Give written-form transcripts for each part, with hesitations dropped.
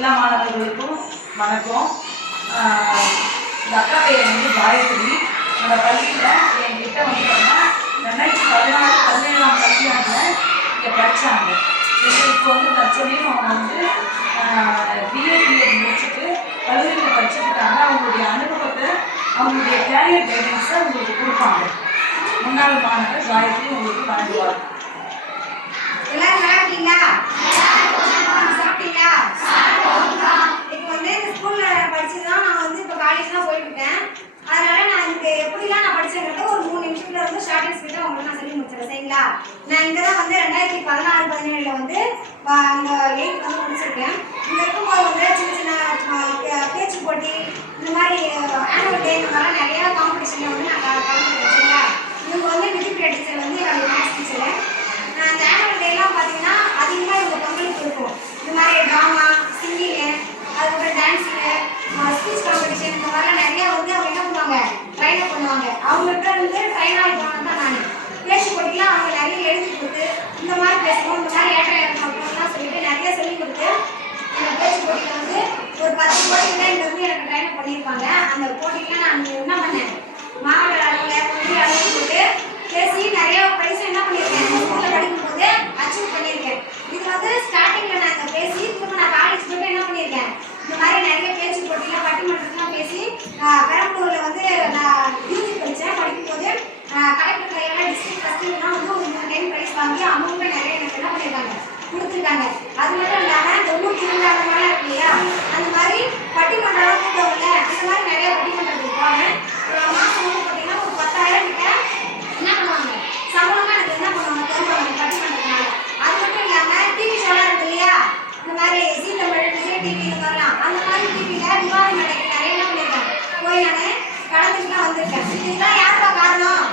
எல்லா மாணவர்களுக்கும் வணக்கம். இந்த அக்கா பேர் வந்து காயத்ரி. அந்த பள்ளியில் என்கிட்ட வந்து பார்த்தீங்கன்னா 2017ஆம் கல்வியாண்டில் இங்கே படித்தாங்க. இப்போ வந்து தற்சமயம் அவங்க வந்து பிஎட் முடிச்சுட்டு கல்லூரியில் படிச்சுருக்காங்க. அவங்களுடைய அனுபவத்தை, அவங்களுடைய கேரியர் கைடன்ஸை உங்களுக்கு கொடுப்பாங்க. முன்னாள் மாணவர் காயத்ரி உங்களுக்கு வழங்குவார். எல்லாரும் நல்லா இருக்கீங்களா? சாப்பிட்டீங்களா? இப்போ வந்து இந்த ஸ்கூல்ல படிச்சுதான் நான் வந்து இப்போ காலேஜ் தான் போயிட்டுருக்கேன். அதனால நான் இதுக்கு எப்படிலாம் நான் படிச்சேங்கிறத ஒரு 3 நிமிஷத்துல வந்து ஷார்ட் அண்ட் ஸ்வீட்டா உங்களுக்கு நான் சொல்லி முடிச்சிடறேன். சரிங்களா? நான் இங்கே தான் வந்து 2016-17 வந்து அந்த 8th வந்து முடிச்சிருக்கேன். இங்கே இருக்கும்போது வந்து சின்ன சின்ன பேச்சு போட்டி, இந்த மாதிரி ஆனுவல் டே, இந்த மாதிரிலாம் நிறையா காம்படிஷனில் வந்து நான் கலந்துருக்கேன். சரிங்களா? இவங்க வந்து விஜிபிரியா டீச்சர் வந்து என்னோட மேக்ஸ் டீச்சரு. அந்த ஆனுவல் டேலாம் பார்த்தீங்கன்னா அதிகமாக இவங்க பங்களிப்பு இருக்கும். இந்த மாதிரி ட்ராமா, சிங்கிங்கு, அதுக்கப்புறம் டான்ஸிங்கு, ஸ்பீச் காம்படிஷன், இந்த மாதிரிலாம் நிறையா வந்து அவங்க என்ன பண்ணுவாங்க, ட்ரைன் அப் பண்ணுவாங்க. அவங்ககிட்ட வந்து ட்ரைன் ஆகி போனது தான் நான். பேச்சு போட்டிலாம் அவங்க நிறைய எழுதி கொடுத்து, இந்த மாதிரி பேசணும், இந்த மாதிரி ஏற்றம் இறக்கணும்லாம் சொல்லிட்டு நிறைய சொல்லி கொடுத்து அந்த பேச்சு போட்டியில் வந்து ஒரு 10 போட்டியில் இங்கே வந்து எனக்கு ட்ரைன் அப் பண்ணியிருப்பாங்க. அந்த போட்டியில் நான் என்ன பண்ணேன், மாவட்ட அளவில் ஒன்றிய அளவு போட்டு பேசி நிறைய ப்ரைஸ் என்ன பண்ணியிருக்கேன், ஸ்கூலில் படிக்கும்போது அச்சீவ் பண்ணியிருக்கேன். இது வந்து ஸ்டார்டிங்கில் நாங்கள் பேசி திரும்ப நான் காலேஜ் போய்ட்டு என்ன பண்ணியிருக்கேன், இந்த மாதிரி நிறைய பேச்சு போட்டியில் பட்டிமன்றத்துலாம் பேசி பெரம்பலூரில் வந்து நான் யூஜி படித்தேன். படிக்கும்போது கலெக்டர் கையால் டிஸ்ட்ரிக்ட் ஃபஸ்ட்டுலாம் வந்து ஒரு 3 டைம் ப்ரைஸ் வாங்கி அமௌண்ட்டில் நிறைய எனக்கு என்ன பண்ணியிருக்காங்க, கொடுத்துருக்காங்க. அது மட்டும் இல்லாமல் இந்த ஊர் திருவிழா அந்த மாதிரிலாம் இருக்கு இல்லையா, அந்த மாதிரி பட்டிமன்றம்லாம் கூப்பிடுவாங்க. அந்த மாதிரி நிறைய பட்டிமன்றத்துக்கு போனேன். மாதம் வந்து பார்த்தீங்கன்னா ஒரு 10,000 கிட்ட என்ன பண்ணுவாங்க, சம்பளமாக எனக்கு என்ன பண்ணுவாங்க, தருவாங்க பட்டிமன்றத்தினால. அது மட்டும் இல்லாமல் டிவி ஷோலாம் இருக்கு இல்லையா, இந்த மாதிரி ஜீ தமிழ், விஜய் டிவி, இந்த மாதிரிலாம் அந்த மாதிரி டிவியில் விவாத மேடைக்கு நிறைய என்ன பண்ணியிருக்கேன், போய் நான் கலந்துட்டுலாம் வந்திருக்கேன். இதுக்கெல்லாம் யாருப்பா காரணம்?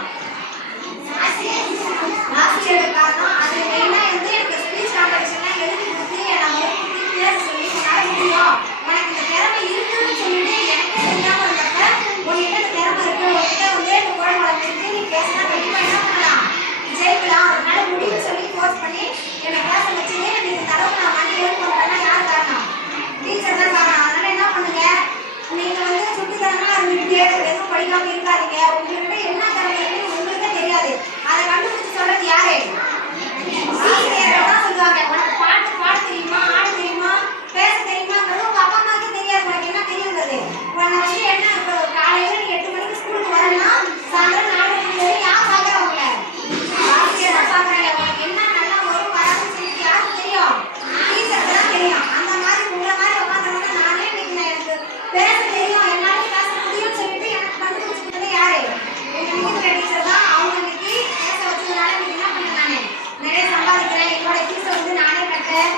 ஆசிரியர்கள் காரணம். அது மெயினாக வந்து எனக்கு ஸ்பீச் காம்படிஷன்லாம் எழுதி கொடுத்து என்னை மறுபடி பேச சொல்லி உன்னால் முடியும், எனக்கு இந்த திறமை இருக்குன்னு சொல்லிட்டு எனக்கே தெரியாமல் இருந்தப்ப உங்ககிட்ட இந்த திறமை இருக்குது, உங்ககிட்ட வந்து இந்த குழந்தை இருக்கு, நீ பேசினா கண்டிப்பாக என்ன பண்ணலாம், ஜெயிக்கலாம், அதனால முடியும்னு சொல்லி ஃபோர்ஸ் பண்ணி என்னை பேச வச்சு எனக்கு இந்த தடவை நான் வண்டி ஏறி போட்டேன்னா யார் காரணம்? டீச்சர் தான் காரணம். அதனால என்ன பண்ணுங்க, நீங்கள் வந்து சுட்டுத்தனமாக இருந்துட்டு எதுவும் படிக்காமல் இருக்காதீங்க. உங்ககிட்ட என்ன திறமை இருக்குன்னு உங்களுக்கே தெரியாது, அதை கண்டுபிடிச்சு சொல்றது யாரு? தான் சொல்லுவாங்க. உனக்கு பாட்டு பாட தெரியுமா, ஆட தெரியுமா, பேச தெரியுமாங்கிறது உங்க அப்பா அம்மாவுக்கு தெரியாது. உனக்கு என்ன தெரியுங்கிறது உன்னை வந்து என்ன, இப்போ காலையில் நீ 8 மணிக்கு ஸ்கூலுக்கு வரணும்னா சாயந்தரம் 4 மணி வரை யார் பார்க்குறவங்க? ஆசிரியர் தான் பார்க்குறாங்க. உனக்கு என்ன நல்லா வரும் வராதுன்னு சொல்லிட்டு யாருக்கு தெரியும்? டீச்சருக்கு தான் தெரியும். அந்த மாதிரி உங்களை மாதிரி உட்காந்துருந்தா நானே இன்னைக்கு எனக்கு பேச தெரியும், என்னால பேச முடியும்னு சொல்லிட்டு எனக்கு கண்டுபிடிச்சு கொடுத்தது யாரு? எங்க விஜிபிரியா டீச்சர் தான். அவங்க இன்னைக்கு பேச வச்சதுனால இன்னைக்கு என்ன பண்ணேன், நான் நிறைய சம்பாதிக்கிறேன், என்னோட ஃபீஸை வந்து நானே கட்டேன்,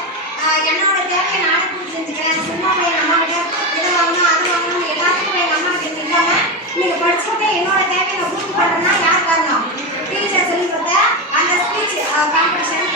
என்னோட தேவையை நானே பூர்த்தி செஞ்சுக்கிறேன். சும்மா போய் எங்கள் அம்மா கிட்ட இதை வாங்கணும் அது வாங்கணும் எல்லாத்துக்கும் போய் எங்கள் அம்மா கிட்ட நிற்காம நீங்கள் படிச்சுட்டு என்னோட தேவையை நான் பூர்த்தி பண்ணுறேன்னா யார் காரணம்? டீச்சர் சொல்லி கொடுத்த அந்த ஸ்பீச் காம்படிஷன்